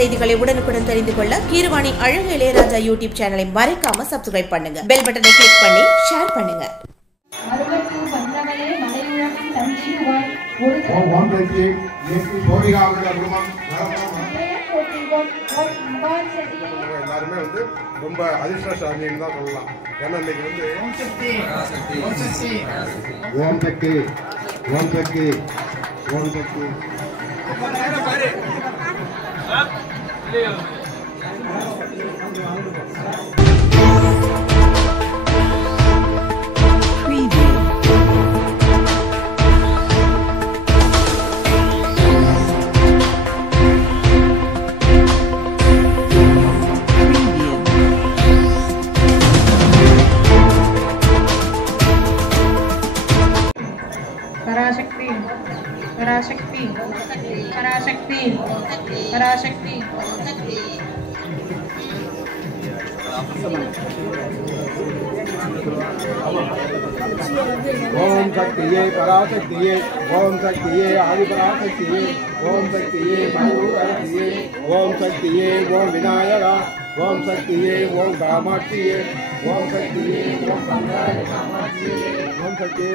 செய்திகளை உடனுக்குடன் தெரிந்து கொள்ள கீரவாணி அழகு இளையராஜா யூடியூப் சேனலை மறக்காம சப்ஸ்கிரைப் பண்ணுங்க. பெல் பட்டனை கிளிக் பண்ணி ஷேர் பண்ணுங்க. எல்லாருமே வந்து ரொம்ப அதிர்ஷ்டசாலின்னு தான் சொல்லலாம். ஏன்னா இன்னைக்கு வந்து ஓம் சக்தி ஓம் சக்தி ஓம் சக்தி पराशक्ति पराशक्ति पराशक्ति पराशक्ति ओम शक्तिये पराशक्तिये ओम शक्तिये आदि पराशक्तिये ओम शक्तिये महाशक्तिये ओम शक्तिये ओम विनायका ओम शक्तिये ओम कामाक्षिये ओम शक्तिये ओम कामाक्षिये ओम शक्तिये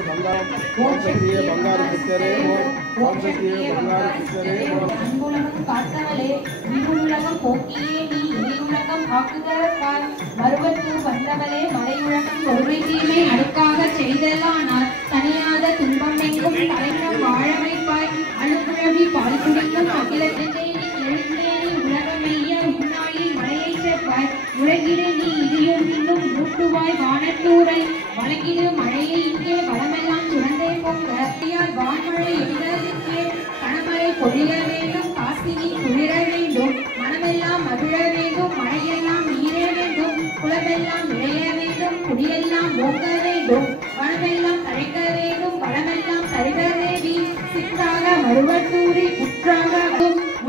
ओम शक्तिये बंगार सिद्धरे ओम शक्तिये बंगार सिद्धरे அன்புலகம் காத்தவளே விண்ணுலகம் போக்கியே நீ இறையுலகம் ஆக்குதற்காய் மறுபத்தூர் வந்தவளே மலையுலகம் ஒருமை தீமை அடுக்காக செய்தலானால் தனியாத துன்பம் எங்கும் தலைநம் வாழ வைப்பாய் அழுக்குழவி பால் குடிக்கும் அகிலத்திலே நீ எழுந்தேனி உலகமெய்ய உன்னாளில் மலையை சேர்ப்பாய் உலகிலே நீ இடியும் இன்னும் மூட்டுவாய் வானத்தூரை வழங்கிடு மழையை இங்கே வளமெல்லாம் சுரந்தே பொங்க வான்மழை எதிரே கணமரை பொழிய வேண்டும் காசினி குளிர வேண்டும் மனமெல்லாம் மகிழ வேண்டும் மழையெல்லாம் நீர வேண்டும் குளமெல்லாம் விளைய வேண்டும் குடியெல்லாம் ஓங்க வேண்டும் வனமெல்லாம் தழைக்க வேண்டும் வளமெல்லாம் தருக தேவி சித்தாக மறுவத்தூரி புற்றாக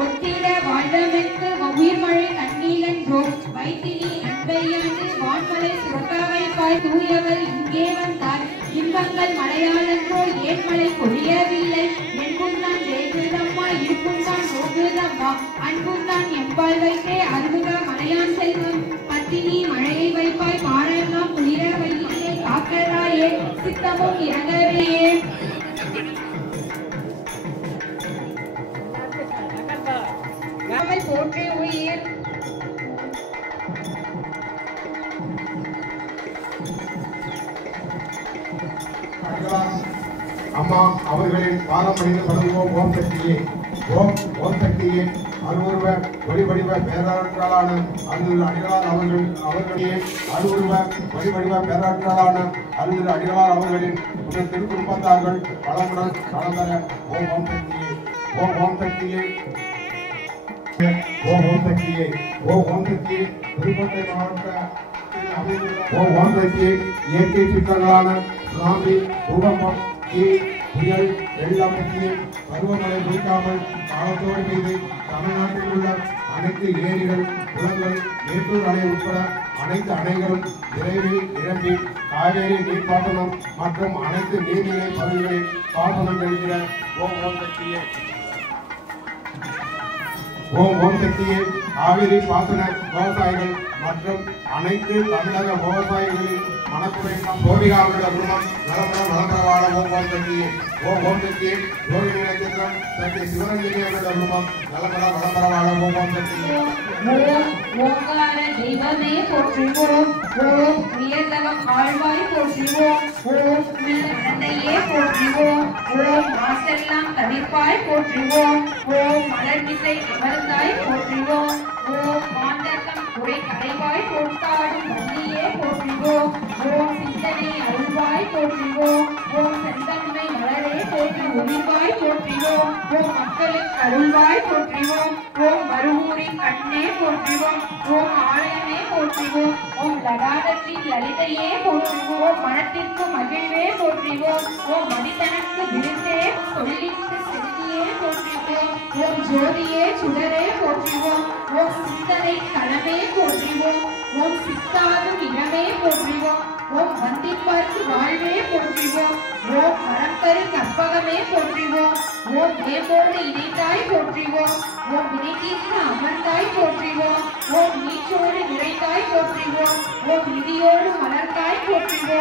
ஒத்திட வாழ்ந்தமைக்கு உயிர்மழை கண்ணீலன்றோம் வைத்தினி அன்பையாண்டு வான்மலை சுரக்க வைப்பாய் தூயவர் இங்கே வந்தார் இன்பங்கள் மலையாளன்றோ ஏன் மழை பொழியவில்லை என்பும் தான் தேகுதம்மா இருக்கும் தான் நோக்குதம்மா அன்பும் தான் எம்பால் வைத்தே அருகுக மலையான் செல்வம் பத்தினி மழையை வைப்பாய் மாறெல்லாம் குளிர வையிலே காக்கராயே சித்தமும் இறங்கவே போற்றி உயிர் அம்மா அவர்களின் பாரம்பரிய படுவோம் ஓம் சக்தியே ஓம் சக்தியே அருவுருவ வடிவடிவ பேராற்றலான அருள் அடிகளார் அவர்களே அருவுருவ வடிவடிவ பேராற்றலான அருள் அடிகளார் அவர்களின் திருக்குடும்பத்தார்கள் பலமுடன் கலந்தர ஓம் சக்தியே ஓம் சக்தியே ஓம் சக்தியே ஓம் சக்தியே புதுக்கோட்டை மாவட்ட ஓம் சக்தியே இயற்கை சிற்றங்களான சுனாமி பூகம்பம் புயல் வெள்ளம் பருவமழை குறிக்காமல் காலத்தோடு பெய்து தமிழ்நாட்டில் உள்ள அனைத்து ஏரிகள் குளங்கள் மேட்டூர் அணை உட்பட அனைத்து அணைகளும் விரைவில் நிரம்பி காவேரி நீர்ப்பாசனம் மற்றும் அனைத்து நீர்நிலை பகுதிகளில் பாசனம் பெறுகிற ஓம் சக்தியே ஓம் சக்தியே காவிரி பாசன விவசாயிகள் மற்றும் அனைத்து தமிழக விவசாயிகளின் மனக்குறைக்கும் கோடிகாவுடைய குடும்பம் நலமுடன் நலப்பரவாட ஓம் சக்தியே ஓம் சக்தியே ரோகிணி நட்சத்திரம் சக்தி சிவரஞ்சனி அவருடைய குடும்பம் நலமுடன் நலப்பரவாட ஓம் சக்தியே ஓங்கார தெய்வமே போற்றுவோம் ஓம் உயர்ந்தவம் ஆழ்வாய் போற்றுவோம் ஓம் தந்தையே போற்றுவோம் ஓம் மாசெல்லாம் தவிர்ப்பாய் போற்றுவோம் ஓம் மலர்மிசை அமர்ந்தாய் போற்றுவோம் ஓம் மாந்தர்க்கம் குறை கடைவாய் போட்டாடும் வந்தியே போற்றுவோம் ஓம் சிந்தனை அருள்வாய் போற்றுவோம் ஓம் செந்தன்மை மலரே போற்றி ஒளிவாய் போற்றுவோம் ஓம் மக்களுக்கு அருள்வாய் போற்றுவோம் ஓம் மறுவூரின் கண்ணே போற்றுவோம் ஓம் ஆலயமே போற்றுவோம் ஓம் லடாதத்தின் லலிதையே போற்றுவோம் மனத்திற்கு மகிழ்வே போற்றுவோம் ஓம் மனிதனுக்கு விருந்தே சொல்லிற்கு செல்வியே போற்றுவோம் ஓம் ஜோதியே சுடரே போற்றுவோம் ஓம் சிந்தனை களமே போற்றுவோம் ஓம் சித்தாதும் இனமே போற்றுவோம் ஓம் வந்திப்பார்க்கு வாழ்வே போற்றுவோம் ஓம் மரம்பரு கற்பகமே போற்றுவோம் ஓம் தேவோடு இணைந்தாய் போற்றுவோம் ஓம் வினைதீர்க்க அமர்ந்தாய்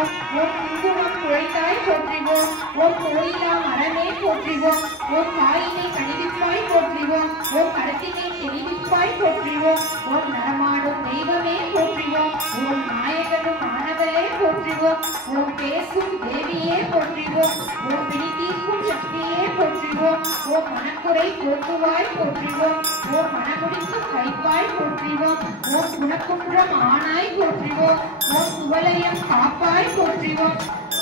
போற்றிவோம் ஓம் குங்குமம் குழைத்தாய் போற்றிவோம் ஓம் கோயிலா மரமே போற்றிவோம் ஓம் காயினை கணிவிப்பாய் போற்றிவோம் ஓம் கருத்தினை தெளிவிப்பாய் போற்றிவோம் ஓம் நரமாடும் தெய்வமே போற்றிவோம் ஓம் நாயகனும் மாணவரே போற்றிவோம் ஓம் பேசும் தேவியே போற்றிவோம் ஓம் பிடித்தீர்க்கும் சக்தியே போற்றிவோம் ஓம் மனக்குறை போக்குவாய் போற்றிவோம் ஓம் மனமுடிக்கும் கைப்பாய் போற்றிவோம் ஓம் குணக்குன்றம் ஆனாய் போற்றிவோம் ஓம் குவலயம் காப்பாய் போற்றிவோம்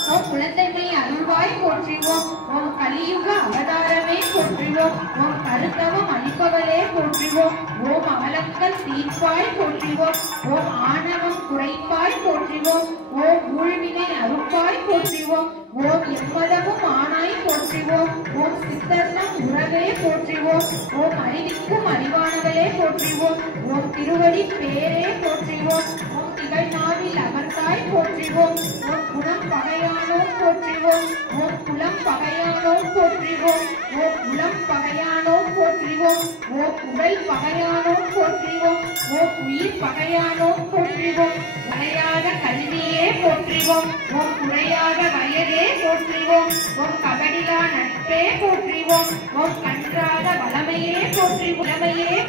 ஓம் குழந்தைமை அருள்வாய் போற்றிவோம் ஓம் கலியுக அவதாரமே போற்றிவோம் ஓம் கருத்தவம் அளிப்பவளே போற்றிவோம் ஓம் அவலங்கள் தீர்ப்பாய் போற்றிவோம் ஓம் ஆணவம் குறைப்பாய் போற்றிவோம் ஓம் ஊழ்வினை அருப்பாய் போற்றிவோம் ஓம் எம்மதமும் ஆனாய் போற்றிவோம் ஓம் சித்தர்ணம் உறவே போற்றிவோம் ஓம் அறிவிக்கும் அறிவானவளே போற்றிவோம் ஓம் திருவடி பேரே போற்றிவோம் ஓம் திகழ்நாவில் அமர்ந்தாய் போற்றிவோம் ஓம் குணம் பகையானோ போற்றிவோம் ஓம் குலம் பகையானோ போற்றிவோம் ஓம் குலம் பகையானோ போற்றிவோம் ஓம் உடல் பகையானோ போற்றிவோம் ஓம் உயிர் பகையானோ போற்றிவோம் மறையாத கல்வியே போற்றிவோம் ஓம் குறையாத வயதே போற்றிவோம் ஓம் கபடிலா நட்பே போற்றிவோம் ஓம் கன்றாத வளமையே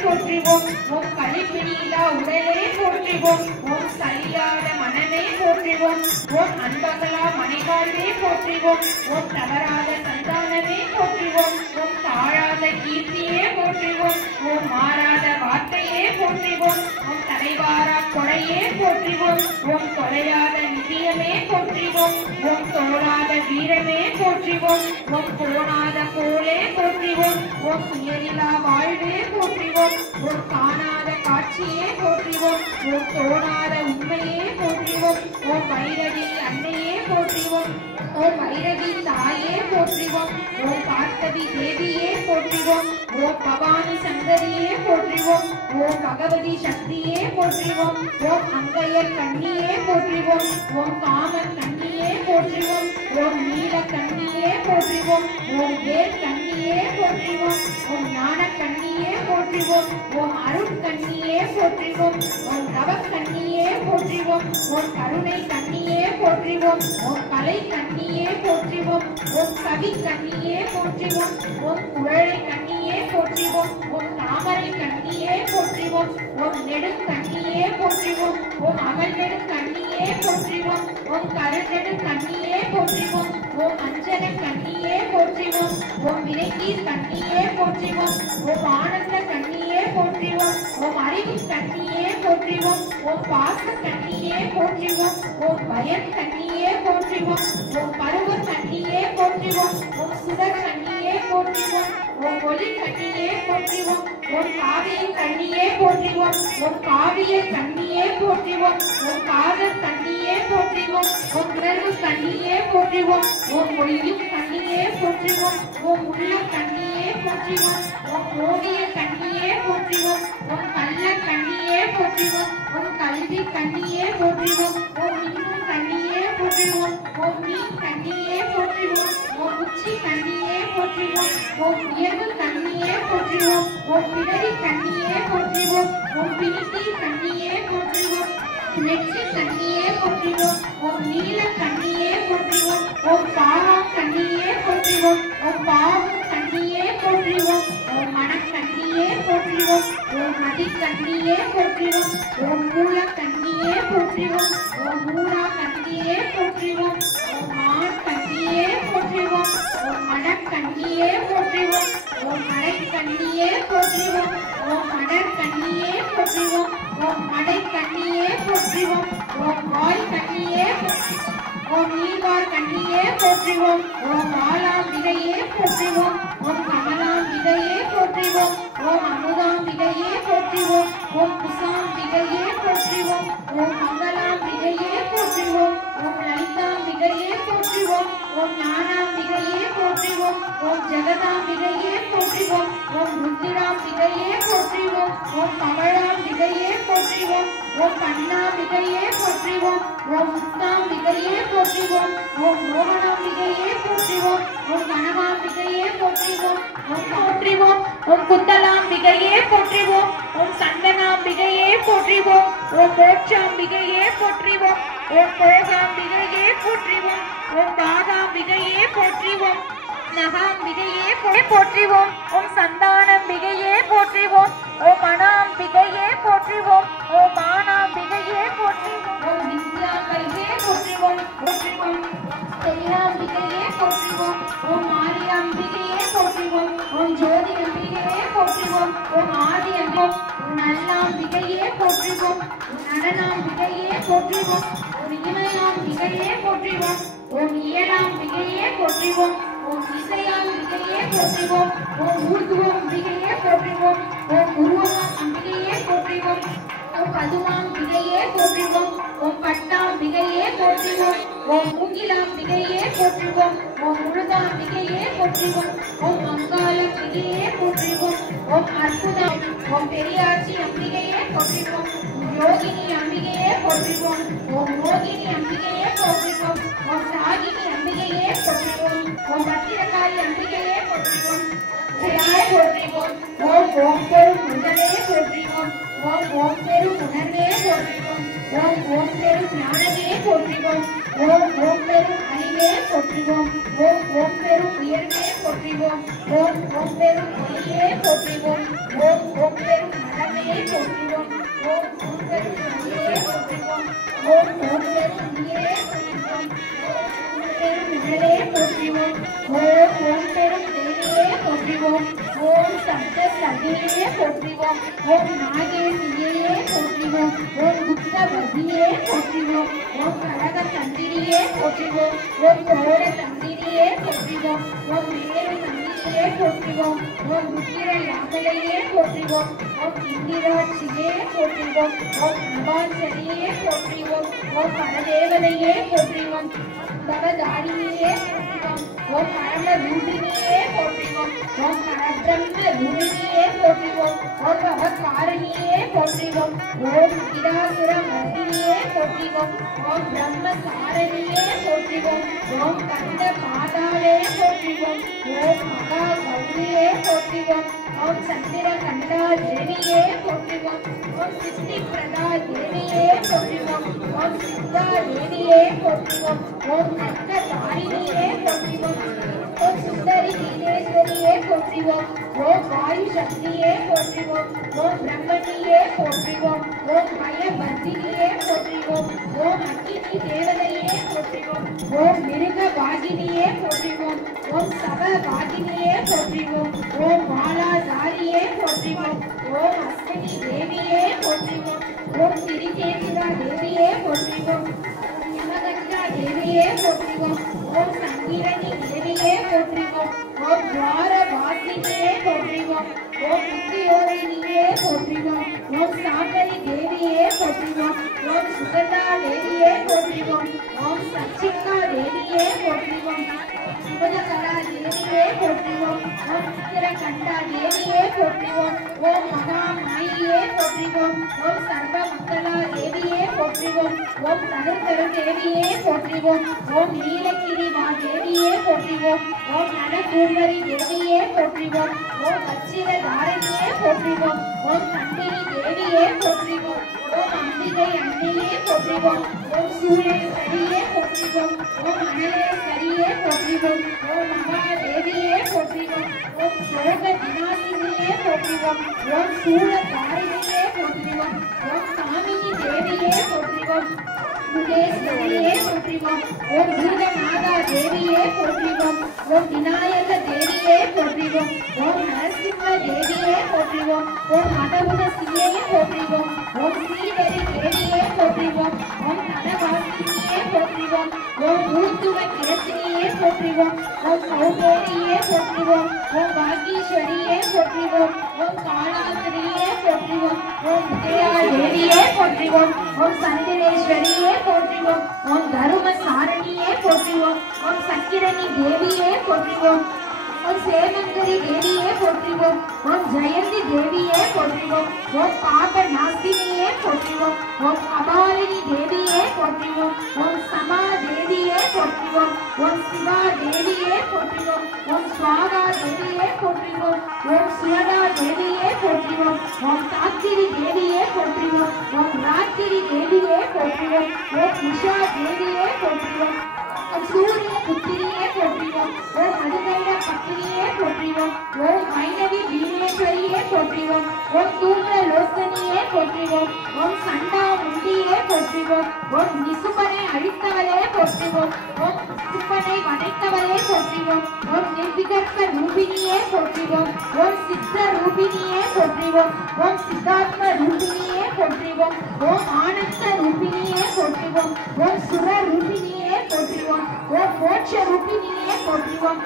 போற்றிவோம் ஓம் கழிப்பினிலா உடலே போற்றிவோம் ஓம் சரியாத மனமே போற்றிவோம் ஓம் அன்பகலா மனைவாழ்வே போற்றிவோம் ஓம் தவறாத சந்தானமே போற்றிவோம் ஓம் தாழாத கீர்த்தியே போற்றிவோம் ஓம் மாறாத வார்த்தையே போற்றிவோம் ஓம் தலைவாரா கொடையே போற்றிவோம் ஓம் தொலையாத நிதியமே போற்றிவோம் ஓம் தோழாத வீரமே போற்றிவோம் ஓம் போனாத போலே போற்றிவோம் ஓம் துயரிலா வாழ்வே போற்றிவோம் ஓம் காணாத காட்சியே போற்றிவோம் ஓம் தோணாத உண்மையே போற்றிவோம் ஓம் வைரவி அன்னையே போற்றிவோம் ஓம் வைரவி தாயே போற்றிவோம் ஓம் பார்வதி தேவியே போற்றிவோம் ஓம் பவானி சங்கரியே போற்றிவோம் ஓம் பகவதி சக்தியே போற்றிவோம் ஓம் அங்கையர் கண்ணியே போற்றிவோம் ஓம் காமன் கண்ணியே போற்றிவோம் ஓம் நீல கண்ணியே போற்றிவோம் ஓம் வேல் கண்ணியே போற்றிவோம் ஓம் ஞான கண்ணியே போற்றிவோம் ஓம் அருள் கண்ணியே போற்றிவோம் ஓம் தவ கண்ணியே போற்றிவோம் ஓம் கருணை கண்ணியே போற்றிவோம் ஓம் கலை கண்ணியே போற்றிவோம் ஓம் கவி கண்ணியே போற்றிவோம் ஓம் குழலை கண்ணியே போற்றிவோம் ஓம் தாமரை கண்ணியே போற்றிவோம் ஓம் நெடும் கண்ணியே போற்றிவோம் ஓம் அகல் நெடும் கண்ணியே போற்றிவோம் ஓம் கருநெடு கண்ணியே போற்றிவோம் ஓம் அஞ்சன கண்ணியே போற்றிவோம் ஓம் விரைக்கீர் கண்ணியே போற்றிவோம் ஓம் ஆனந்த கண்ணியே போற்றிவோம் ஓம் அறிவு கண்ணியே போற்றிவோம் ஓம் பாச கண்ணியே போற்றிவோம் ஓம் பயன் கண்ணியே போற்றிவோம் ஓம் பருவ கண்ணியே போற்றிவோம் ஓம் சுடர் கண்ணியே போற்றிவோம் ஓம் ஒளி கண்ணியே போற்றிவோம் ஓம் காவிய கண்ணியே போற்றிவோம் ஓம் காவிய கண்ணியே போற்றிவோம் ஓம் காதல் கண்ணியே போற்றிவோம் ஓம் உணர்வு கண்ணியே போற்றிவோம் ஓம் ஒளியும் கண்ணியே போற்றிவோம் ஓம் உள்ள கண்ணியே போற்றிவோம் ஓம் ஓவிய கண்ணியே போற்றிவோம் ஓம் கள்ள கண்ணியே போற்றிவோம் ஓம் கல்வி கண்ணியே போற்றிவோம் ஓம் இன்னும் கண்ணியே போற்றிவோம் ஓம் மீன் கண்ணியே போற்றிவோம் ஓம் உச்சி கண்ணியே போற்றிவோம் ஓம் உயர்வு கண்ணியே போற்றிவோம் ஓம் பிறவி கண்ணியே போற்றிவோம் ஓம் பிணித்தி கண்ணியே போற்றிவோம் நெற்றி கண்ணியே போற்றிவோம் ஓம் நீல கண்ணியே போற்றிவோம் ஓம் பாவா கண்ணியே போற்றிவோம் ஓம் பாவம் கண்ணியே போற்றிவோம் ஓம் மனக்கண்ணியே போற்றிவோம் ஓம் மதி கண்ணியே போற்றிவோம் ஓம் மூல கண்ணியே போற்றிவோம் ஓம் மூலா கண்ணியே போற்றிவோம் ஓம் ஆண் கண்ணியே போற்றிவோம் ஓம் மனக்கண்ணியே போற்றிவோம் ஓம் மடை கண்ணியே போற்றிவோம் ஓம் மடர் கண்ணியே போற்றிவோம் ஓம் மடை கண்ணியே போற்றிவோம் ஓம் வாய் கண்ணியே ஓம் நீர்வார் கண்ணியே போற்றிவோம் ஓம் ஆலாம்பிகையே போற்றிவோம் ஓம் கமலாம்பிகையே போற்றிவோம் ஓம் அமுதாம்பிகையே போற்றிவோம் ஓம் குசாம்பிகையே போற்றிவோம் ஓம் மங்களாம்பிகையே போற்றிவோம் ஓம் லலிதாம்பிகையே போற்றிவோம் ஓம் ஞானாம்பிகையே போற்றிவோம் ஓம் ஜெகதாம்பிகையே போற்றிவோம் ஓம் ருத்ராம்பிகையே போற்றிவோம் ஓம் கமலாம்பிகையே போற்றிவோம் ஓம் கண்ணாம்பிகையே போற்றிவோம் ஓம் முக்தாம்பிகையே போற்றிவோம் ஓம் மோகனாம்பிகையே போற்றிவோம் ஓம் கனகாம்பிகையே போற்றிவோம் ஓம் போற்றிவோம் ஓம் குந்தலாம்பிகையே போற்றிவோம் ஓம் சந்தனாம்பிகையே போற்றிவோம் ஓம் மோட்சாம்பிகையே போற்றிவோம் ஓம் போகாம்பிகையே போற்றிவோம் ஓம் பாதாம்பிகையே போற்றிவோம் நகாம்பிகையே போற்றிவோம் ஓம் சந்தானம்பிகையே போற்றிவோம் ஓம் அனாம்பிகையே போற்றிவோம் ஓம் மானாம்பிகையே போற்றிவோம் ஓம் வித்யாம்பிகையே போற்றிவோம் போற்றிவோம் தெய்யாம்பிகையே போற்றிவோம் ஓம் மாரியாம்பிகையே போற்றிவோம் ஓம் ஜோதி அம்பிகையே போற்றிவோம் ஓம் ஆதி அம்பிகை நல்லாம்பிகையே போற்றிவோம் நடனாம்பிகையே போற்றிவோம் ஓம் இமயாம்பிகையே போற்றிவோம் ஓம் இயலாம்பிகையே போற்றிவோம் ஓம் இசையாம்பிகையே போற்றிவோம் ஓம் ஊர்துவாம்பிகையே போற்றிவோம் ஓம் உருவமாம்பிகையே போற்றிவோம் ஓம் பதுமாம்பிகையே போற்றிவோம் ஓம் பட்டாம்பிகையே போற்றிவோம் ஓம் மூங்கிலாம்பிகையே போற்றிவோம் ஓம் முழுதாம்பிகையே போற்றிவோம் ஓம் மங்காளம்பிகையே போற்றிவோம் ஓம் அற்புதா ஓம் பெரியாச்சி அம்பிகையே போற்றிவோம் யோகினி அம்பிகையே போற்றிவோம் ஓம் மோகினி அம்பிகையே போற்றிவோம் ஓம் சாகினி அம்பிகையே போற்றிவோம் ஓம் பத்திரகாளி அம்பிகையே போற்றிவோம் போற்றிவோம் ஓம் ஓம் பெரும் முதலே போற்றிவோம் ஓம் ஓம் பெரும் உணர்வே போற்றிவோம் ஓம் ஓம் பெரும் ஞானமே போற்றிவோம் ஓம் ஓம் பெரும் அறிவே போற்றிவோம் ஓம் ஓம் பெரும் உயர்வே போற்றிவோம் ஓம் ஓம் பெரும் ஒளியே போற்றிவோம் ஓம் ஓம் பெரும் மரமே போற்றிவோம் ஓம் ஓம் பெரும் ஒளியே போற்றிவோம் ஓம் ஓம் பெரும் நீரே போற்றிவோம் ஓம் பெரும் நிழலே போற்றிவோம் ஓம் ஓம் பெரும் தேவியே போற்றிவோம் ஓம் சப்த சதியே போற்றிவோம் ஓம் நாகேசியே போற்றிவோம் ஓம் குப்தவதியே போற்றிவோம் ஓம் கடக தந்திரியே போற்றிவோம் ஓம் கோட தந்திரியே போற்றிவோம் ஓம் மேரு நந்தியே போற்றிவோம் ஓம் ருத்திர யாமலையே போற்றிவோம் ஓம் இந்திராட்சியே போற்றிவோம் ஓம் நவாஞ்சலியே போற்றிவோம் ஓம் பரதேவதையே போற்றிவோம் பவதாரிணியே போற்றிவோம் ஓம் பரம ரூபிணியே போற்றிவோம் ஓம் பரபிரம்ம ரூபிணியே போற்றிவோம் ஓம் பவகாரணியே போற்றிவோம் ஓம் கிராசுர மர்தினியே போற்றிவோம் ஓம் பிரம்ம சாரணியே போற்றிவோம் ஓம் கண்ட பாதாளே போற்றிவோம் ஓம் மகா கௌரியே போற்றிவோம் ஓம் சந்திர கண்டா தேவியே போற்றிவோம் ஓம் சித்தி பிரதா தேவியே போற்றிவோம் ஓம் சித்தா தேவியே போற்றிவோம் ஓம் கண்ட தாரிணியே போற்றிவோம் ஓம் சுந்தரி நீலேஸ்வரியே போற்றிவோம் ஓம் வாயு சக்தியே போற்றிவோம் ஓம் பிரம்மணியே போற்றிவோம் ஓம் மயபத்தினியே போற்றிவோம் ஓம் அக்கினி தேவதையே போற்றிவோம் ஓம் மிருக வாகினியே போற்றிவோம் ஓம் சப வாகினியே போற்றிவோம் ஓம் மாலாதாரியே போற்றிவோம் ஓம் அஸ்வினி தேவியே போற்றிவோம் ஓம் திரிகேதுரா தேவியே போற்றிவோம் யமகண்டா தேவியே போற்றிவோம் ஓம் சங்கீரணி தேவியே போற்றிவோம் ஓம் துவார வாசினியே போற்றிவோம் ஓம் முத்தியோரினியே போற்றிவோம் ஓம் சாகரி தேவியே போற்றிவோம் ஓம் சுகதா தேவியே போற்றிவோம் ஓம் சச்சிகா தேவியே போற்றிவோம் சுபதகலா தேவியே போற்றிவோம் ஓம் சித்திரகண்டா தேவியே போற்றிவோம் ஓம் மகாமாயியே போற்றிவோம் ஓம் சர்வ மங்களா தேவியே போற்றிவோம் ஓம் தனுர்கரு தேவியே போற்றிவோம் ஓம் நீலகிரிமா தேவியே போற்றிவோம் ஓம் நலகூர்வரி தேவியே போற்றிவோம் ஓம் வச்சிர தாரணியே போற்றிவோம் ஓம் கண்டினி தேவியே போற்றிவோம் ஓம் அம்பிகை அன்னையே போற்றிவோம் ஓம் சூரேஸ்வரியே போற்றிவோம் ஓம் அனலேஸ்வரியே போற்றிவோம் ஓம் மகாதேவியே போற்றிவோம் ஓம் சோக விநாசினியே போற்றிவோம் ஓம் சூழ தாரிணியே போற்றிவோம் ஓம் காமினி தேவியே போற்றிவோம் முகேஸ்வரியே போற்றிவோம் ஓம் பூதநாதா தேவியே போற்றிவோம் ஓம் விநாயக தேவியே போற்றிவோம் ஓம் நரசிம்ம தேவியே போற்றிவோம் ஓம் மதகுணசியே போற்றிவோம் ஓம் ஸ்ரீவரி தேவியே போற்றிவோம் ஓம் நனவாசினியே போற்றிவோம் ஓம் ஊர்துவ கேசினியே போற்றிவோம் ஓம் கௌமேரியே போற்றிவோம் ஓம் பாகீஸ்வரியே போற்றிவோம் ஓம் காளாந்திரியே போற்றிவோம் ஓம் விஜயா தேவியே போற்றிவோம் ஓம் சந்திரேஸ்வரியே போற்றிவோம் ஓம் தரும சாரணியே போற்றிவோம் ஓம் சக்கிரணி தேவியே போற்றிவோம் ஓம் சேமங்கரி தேவியே போற்றிவோம் ஓம் ஜெயந்தி தேவியே போற்றிவோம் ஓம் பாப நாசினியே போற்றிவோம் ஓம் அபாலினி தேவியே போற்றிவோம் ஓம் சமா தேவியே போற்றிவோம் ஓம் சிவா தேவியே போற்றிவோம் ஓம் ஸ்வாகா தேவியே போற்றிவோம் ஓம் சுரதா தேவியே போற்றிவோம் ஓம் சாத்திரி தேவியே போற்றிவோம் போற்றிவோம் ஓம் ராத்திரி தேவியே போற்றிவோம் ஓம் உஷா தேவியே போற்றிவோம் ஓம் சூரிய புத்திரியே போற்றிவோம் ஓம் மதுரைட பத்திரியே போற்றிவோம் ஓம் மைனவி வீரேஸ்வரியே போற்றிவோம் ஓம் தூம்ர லோசனியே போற்றிவோம் ஓம் சண்டா முண்டியே போற்றிவோம் ஓம் நிசும்பனை அழித்தவளே போற்றிவோம் ஓம் சும்பனை வதைத்தவளே போற்றிவோம் ஓம் நிர்விகற்ப ரூபினியே போற்றிவோம் ஓம் சித்த ரூபினியே போற்றிவோம் ஓம் சித்தாத்ம ரூபினியே போற்றிவோம் ஓம் ஆனந்த ரூபினியே போற்றிவோம் ஓம் சுர ரூபினியே போற்றிவோம் ஓம் மோட்ச ரூபினியே போற்றிவோம்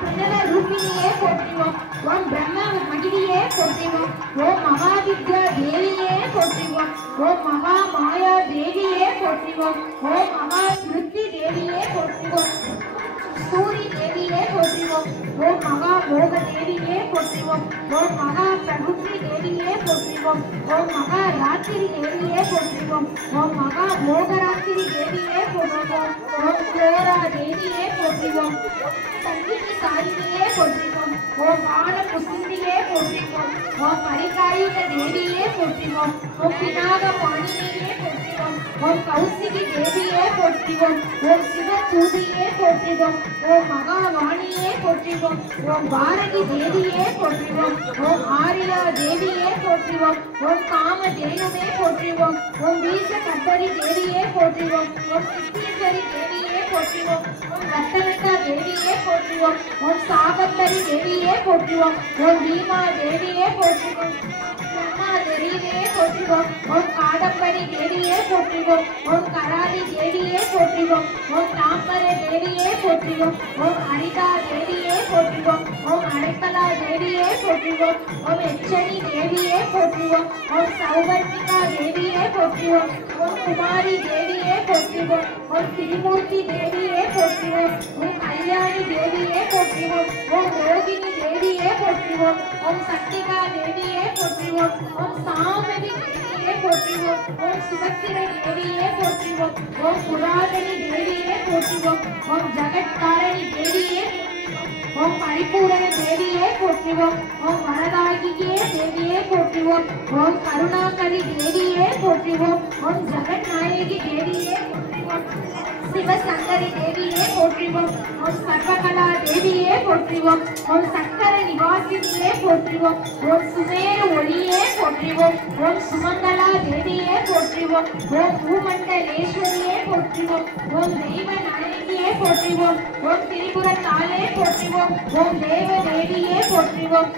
பிரணவ ரூபினியே போற்றிவோம் ஓம் பிரம்ம மகிழியே போற்றிவோம் ஓம் மகாவித்யா தேவியே போற்றிவோம் ஓம் மகா மாயா தேவியே போற்றிவோம் ஓம் மகா ஸ்மிருதி தேவியே போற்றிவோம் சூரி தேவியே போற்றிவோம் ஓம் மகா மோக தேவியே போற்றிவோம் ஓம் மகா பிரபுத்தி தேவியே போற்றிவோம் ஓம் மகா ராத்திரி தேவியே போற்றிவோம் ஓம் மகா மோகராத்திரி தேவியே போற்றிவோம் ஓம் கோரா தேவியே போற்றிவோம் சங்கினி சாரிணியே போற்றிவோம் ஓம் ஆன குசுந்தியே போற்றிவோம் ஓம் பரிகாயுத தேவியே போற்றிவோம் ஓம் பினாக பாணினியே போற்றிவோம் ஓம் கௌசிகி தேவியே போற்றிவோம் ஓம் சிவ தூதியே போற்றிவோம் ஓம் மகாவாணியே போற்றிவோம் ஓம் பாரதி தேவியே போற்றிவோம் ஓம் ஆரியா தேவியே போற்றிவோம் ஓம் காம தேனுவே போற்றிவோம் ஓம் வீச கற்பரி தேவியே போற்றிவோம் ஓம் சித்தீஸ்வரி தேவியே போற்றிவோம் ஓம் ரத்தனத்தா தேவியே போற்றிவோம் ஓம் சாகந்தரி தேவியே போற்றிவோம் ஓம் பீமா தேவியே போற்றிவோம் தேவியே போற்றிவோம் ஓம் காடம்பரி தேவியே போற்றிவோம் ஓம் கராதி தேவியே போற்றிவோம் ஓம் தாம்பர தேவியே போற்றிவோம் ஓம் ஹரிதா தேவியே போற்றிவோம் ஓம் அரைப்பலா தேவியே போற்றிவோம் ஓம் எச்சனி தேவியே போற்றிவோம் ஓம் சௌவர்ணிகா தேவியே போற்றிவோம் ஓம் குமாரி தேவியே போற்றிவோம் ஓம் திரிமூர்த்தி தேவியே போற்றிவோம் ஓம் கல்யாணி தேவியே போற்றிவோம் ஓம் யோகினி தேவியே போற்றிவோம் ஓம் சக்திகா தேவியே போற்றிவோம் ஓம் சாமதி தேவியே போற்றிவோம் ஓம் சுபத்திரை தேவியே போற்றிவோம் ஓம் புராதனி தேவியே போற்றிவோம் ஓம் ஜகத்காரணி தேவியே ஓம் பரிபூரண தேவியே போற்றிவோம் ஓம் வரதாகியே தேவியே போற்றிவோம் ஓம் கருணாகரி தேவியே போற்றிவோம் ஓம் ஜெகநாயகி தேவியே போற்றிவோம் சிவசங்கரி தேவியே போற்றிவோம் ஓம் சர்வகலா தேவியே போற்றிவோம் ஓம் சக்கர நிவாசினியே போற்றிவோம் ஓம் சுமேரு ஒளியே போற்றிவோம் ஓம் சுமங்கலா தேவியே போற்றிவோம் ஓம் பூமண்டலேஸ்வரியே போற்றிவோம் ஓம் தெய்வ நாயகியே போற்றிவோம் ஓம் திரிபுரத்தாலே போற்றிவோம் ஓம் தேவ தேவியே போற்றிவோம்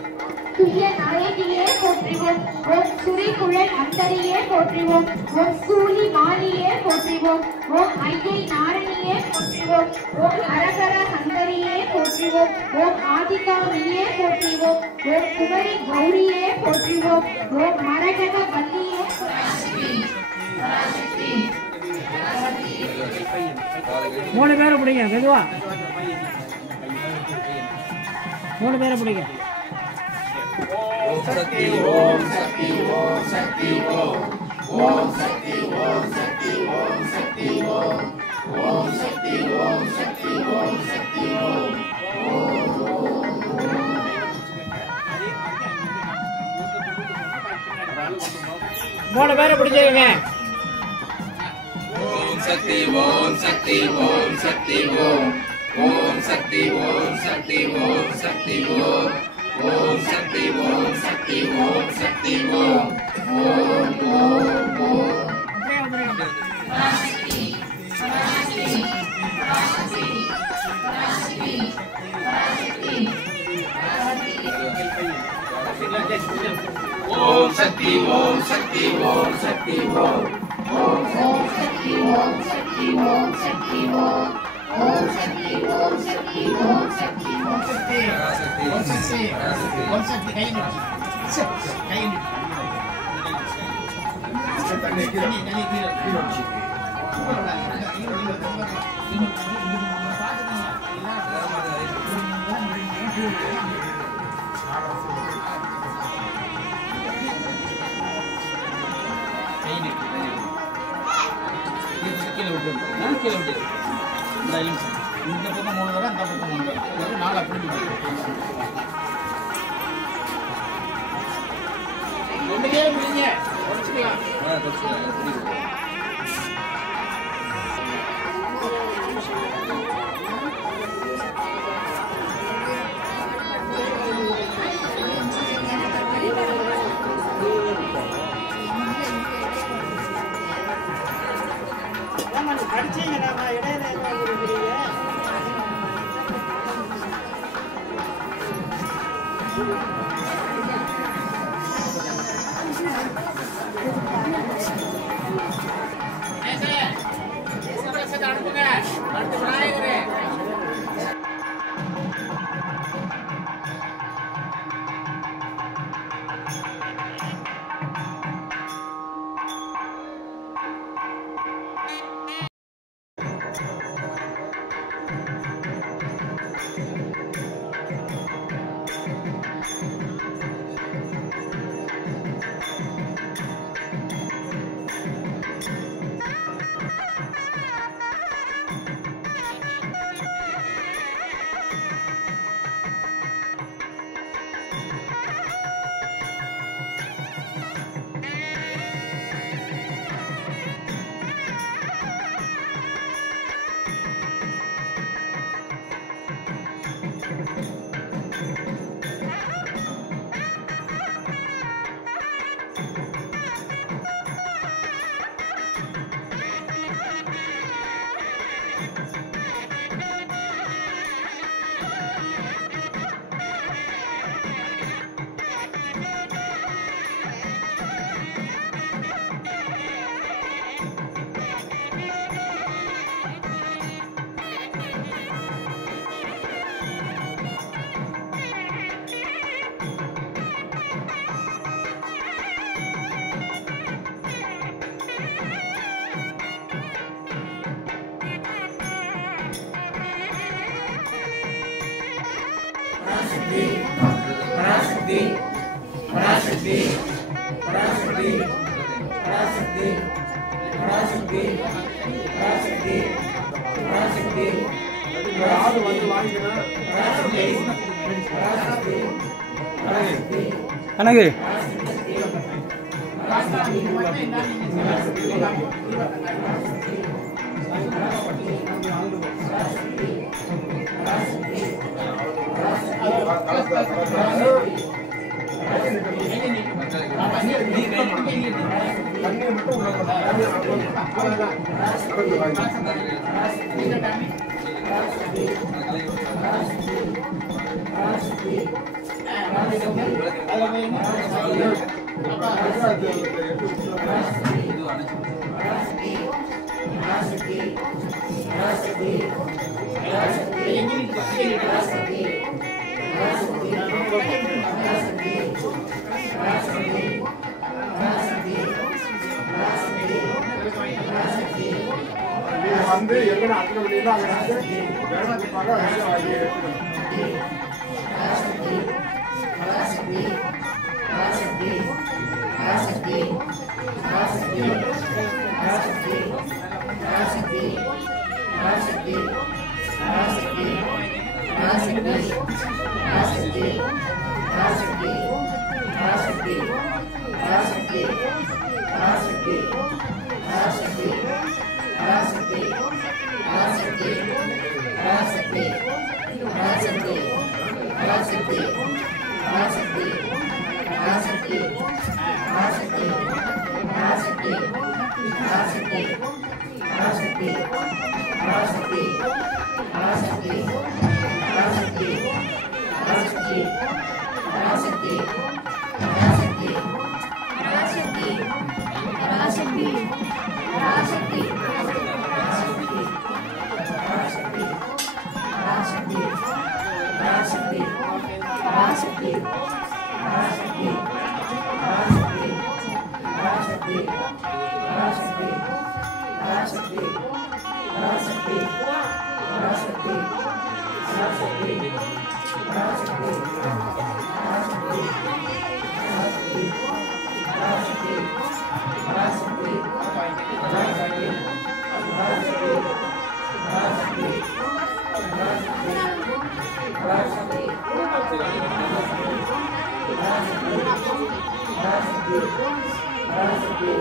துய்ய நாயகியே போற்றிவோம் ஓம் சுரிகுழல் அந்தரியே போற்றிவோம் ஓம் சூலி மாலியே போற்றிவோம் ஓம் ஐயை நாரணியே போற்றிவோம் ஓம் அரகர சந்தரியே போற்றிவோம் ஓம் ஆதிகாமியே போற்றிவோம் ஓம் குமரி கௌரியே போற்றிவோம் ஓம் மரகத வல்லியே மூணு பேரை பிடிங்க மெதுவா மூணு பேரை பிடிங்க ஓம் சக்தி ஓம் சக்தி ஓம் சக்தி ஓம் ஓம் சக்தி ஓம் சக்தி ஓம் சக்தி ஓம் ஓம் சக்தி ஓம் சக்தி ஓம் சக்தி ஓம் மூணு பேரை பிடிச்சிருங்க ஓம் சக்தி ஓம் சக்தி ஓம் சக்தி ஓம் ஓம் சக்தி ஓம் சக்தி ஓம் சக்தி ஓம் ஓம் சக்தி ஓம் சக்தி ஓம் சக்தி ஓம் ஓம் ஓம் ஓம் ஓம் சக்தி ஓம் சக்தி ஓம் சக்தி ஓம் ஓம் சக்தி ஓம் சக்தி ஓம் சக்தி ஓம் ஓம் சக்தி ஓம் சக்தி ஓம் சக்தி ஓம் சக்தி ஓம் சக்தி ஓம் சக்தி கை கீழே விட்டு இந்த பக்கம் 3 தடவை அந்த பக்கம் 3 தடவை 4 அப்படி ரெண்டு பேரும் அனகு வந்து எங்கன அத்தனை மணில அங்க வந்து வேணும்பாங்க வேலை வாங்கி Gracias.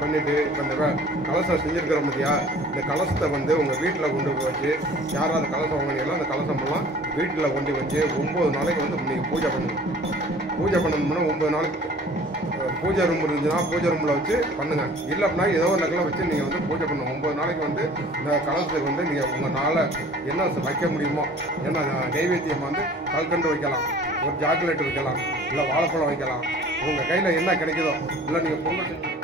பண்ணிட்டு இப்போ இந்த கலசம் செஞ்சுருக்கிறோம் பார்த்தியா, இந்த கலசத்தை வந்து உங்கள் வீட்டில் கொண்டு போய் வச்சு, யாராவது கலசம் வாங்கினீங்களோ அந்த கலசமெல்லாம் வீட்டில் கொண்டு வச்சு 9 நாளைக்கு வந்து நீங்கள் பூஜை பண்ணணும். பூஜை பண்ணணும்னா 9 நாளைக்கு பூஜை ரூம் இருந்துச்சுன்னா பூஜை ரூமில் வச்சு பண்ணுங்கள். இல்லை அப்படின்னா ஏதோ ஒரு நகலை வச்சு நீங்கள் வந்து பூஜை பண்ணணும். 9 நாளைக்கு வந்து இந்த கலசத்துக்கு வந்து நீங்கள் உங்களால் என்ன வைக்க முடியுமோ, ஏன்னா நெய்வேத்தியம் வந்து கல்கண்டு வைக்கலாம், ஒரு சாக்லேட் வைக்கலாம், இல்லை வாழைப்பழம் வைக்கலாம், உங்கள் கையில் என்ன கிடைக்குதோ, இல்லை நீங்கள் பொங்கல் செஞ்சு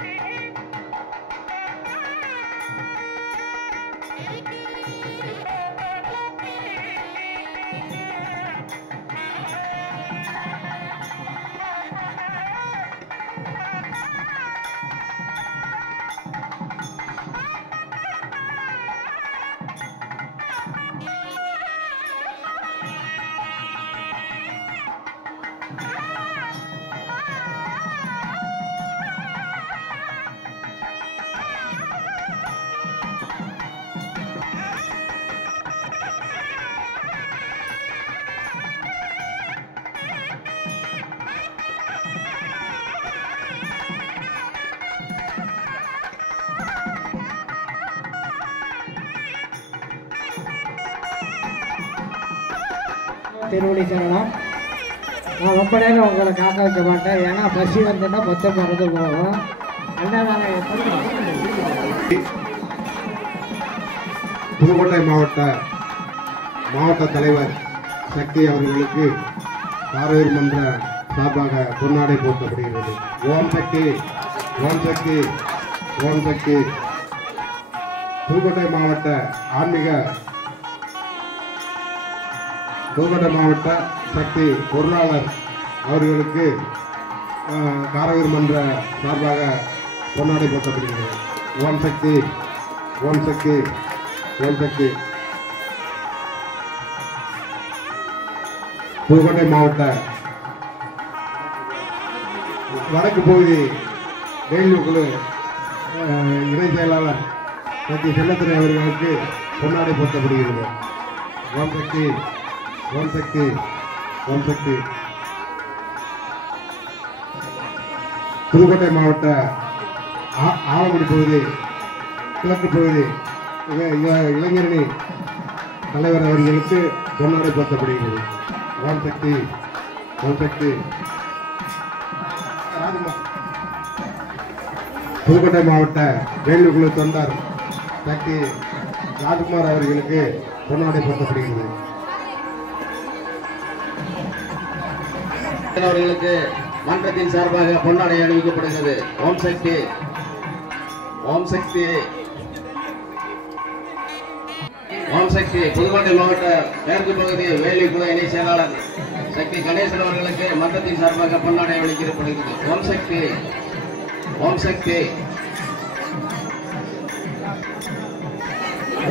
திருவடி சரணம். நான் ரொம்ப நேரம் உங்களை காக்க வைக்க மாட்டேன், ஏன்னா பசி வந்துன்னா மொத்தம் மறந்து போகும். அதனால் நாங்கள் புதுக்கோட்டை மாவட்ட தலைவர் சக்தி அவர்களுக்கு காரையூர் மன்ற சார்பாக பொன்னாடை போர்த்தப்படுகிறது. ஓம் சக்தி, ஓம் சக்தி, ஓம் சக்தி. புதுக்கோட்டை மாவட்ட சக்தி பொருளாளர் அவர்களுக்கு காரையூர் மன்ற சார்பாக பொன்னாடை போர்த்தப்படுகிறது. ஓம் சக்தி, ஓம் சக்தி, ஓம் சக்தி. புதுக்கோட்டை மாவட்ட வடக்கு பகுதி ரயில்வே குழு இணை செயலாளர் சக்தி செல்லத்துறை அவர்களுக்கு பொன்னாடை போர்த்தப்படுகிறது. ஓம் சக்தி, ஓம் சக்தி ஓம் சக்தி. புதுக்கோட்டை மாவட்ட ஆலங்குடி பகுதி கிழக்கு பகுதி இளைஞரணி தலைவர் அவர்களுக்கு பொன்னாடை போர்த்தப்படுகிறது. ஓம் சக்தி ஓம் சக்தி. புதுக்கோட்டை மாவட்ட வேலுக்குழு தொண்டர் சக்தி ராஜ்குமார் அவர்களுக்கு பொன்னாடை போர்த்தப்படுகிறது. அவர்களுக்கு மன்றத்தின் சார்பாக பொன்னாடை அணிவிக்கப்படுகிறது. ஓம் சக்தி ஓம் சக்தி ஓம் சக்தி. புதுக்கோட்டை மாவட்ட மேற்கு பகுதி வேலிக்குழு இணை செயலாளர் சக்தி கணேசன் அவர்களுக்கு மன்றத்தின் சார்பாக பொன்னாடை அளிக்கப்படுகிறது. ஓம் சக்தி ஓம் சக்தி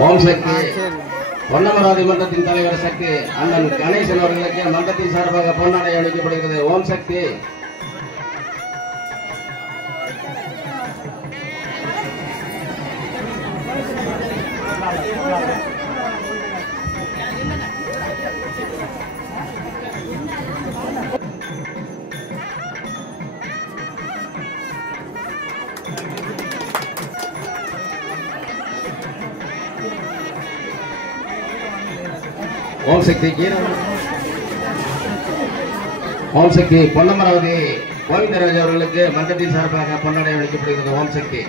ஓம் சக்தி. பொன்னமராதி மன்றத்தின் தலைவர் சக்தி அண்ணன் கணேசன் அவர்களுக்கு மன்றத்தின் சார்பாக பொன்னாடை அளிக்கப்படுகிறது. ஓம் சக்தி ஓம் சக்தி. ஓம் சக்தி. பொன்னமராவதி கோவிந்தராஜ் அவர்களுக்கு மன்றத்தின் சார்பாக பொன்னாடை அளிக்கப்படுகிறது. ஓம் சக்தி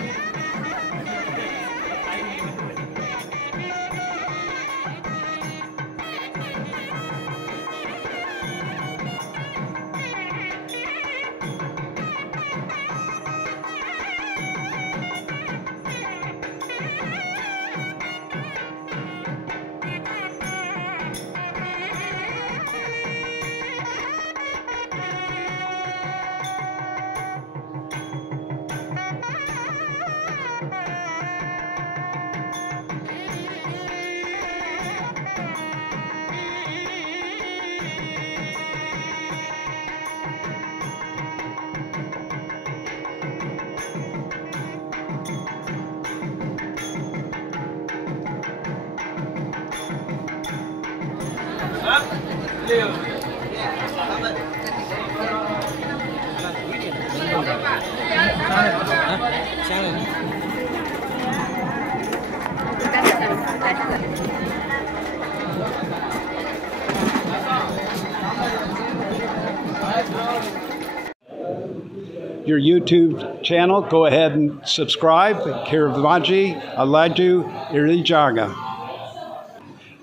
your YouTube channel, go ahead and subscribe. Kiravaji Alaju Irijaga.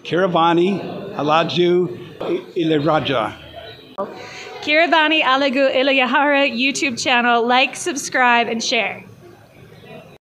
Kiravani Alaju Iliraja. Kiravani Alagu Ilayahara YouTube channel. Like, subscribe, and share.